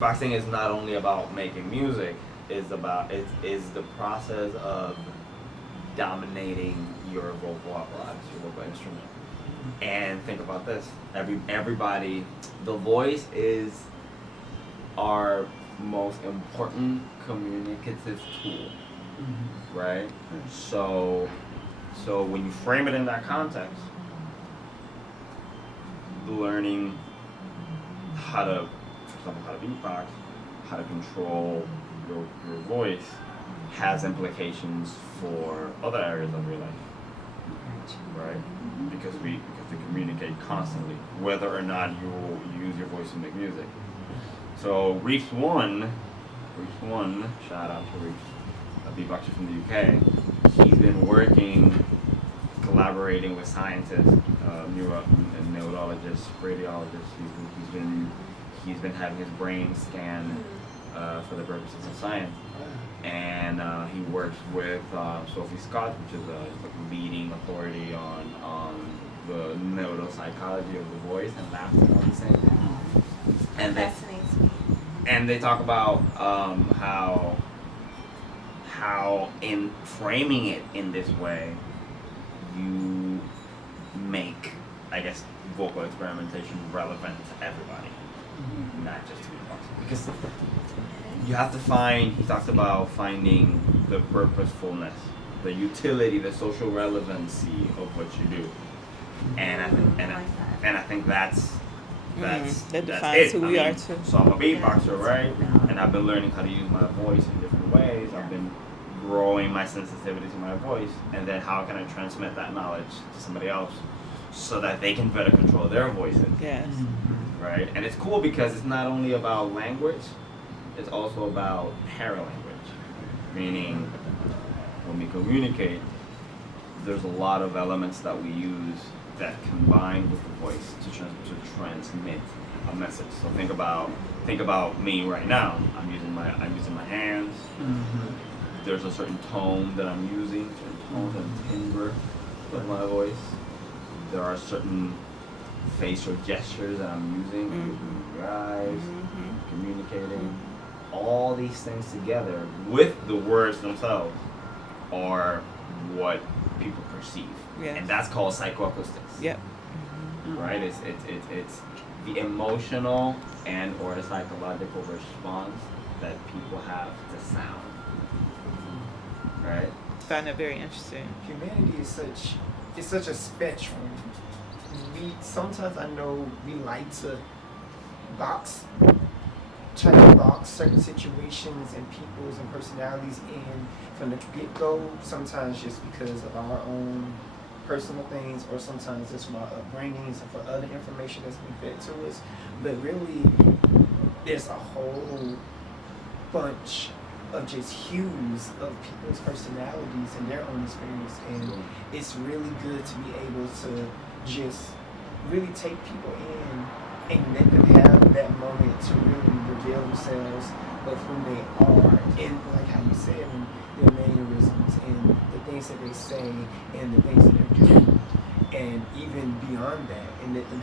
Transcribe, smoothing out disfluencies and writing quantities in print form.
Boxing is not only about making music, it is the process of dominating your vocal apparatus, your vocal instrument. And think about this: everybody, the voice is our most important communicative tool, right? So, when you frame it in that context, learning how to, for example, how to beatbox, how to control your voice has implications for other areas of your life, right? Because we communicate constantly, whether or not you use your voice to make music. So Reefs One, shout out to Reefs, a beatboxer from the UK. He's been collaborating with scientists, neurologists, radiologists. He's been having his brain scanned for the purposes of science, and he works with Sophie Scott, which is a leading authority on the neuropsychology of the voice and laughter and all these things. And Fascinates me. And they talk about how in framing it in this way, you make, I guess, vocal experimentation relevant to everybody, not just to beatboxers. Because you have to find, he talks about finding the purposefulness, the utility, the social relevancy of what you do. And I think that's that defines it. who we are too. So I'm a beatboxer, right? And I've been learning how to use my voice in different ways. I've been growing my sensitivity to my voice, and then how can I transmit that knowledge to somebody else so that they can better control their voices? Yes. Right? And it's cool because it's not only about language, it's also about paralanguage. Meaning, when we communicate, there's a lot of elements that we use that combine with the voice to transmit a message. So think about me right now. I'm using my hands. There's a certain tone that I'm using, certain tones and timbre of my voice. There are certain facial gestures that I'm using, your eyes, communicating. All these things together with the words themselves are what people perceive. Yes. And that's called psychoacoustics. Yep. Right? It's the emotional and or the psychological response that people have to sound. Right? I find that very interesting. Humanity is such a spectrum. Sometimes I know we like to try to box certain situations and peoples and personalities in from the get-go, sometimes just because of our own personal things, or sometimes just from our upbringings and for other information that's been fed to us. But really, there's a whole bunch of just hues of people's personalities and their own experience, and it's really good to be able to just really take people in and let them have that moment to really reveal themselves of who they are, and like how you said, and their mannerisms and the things that they say and the things that they do, and even beyond that, and let them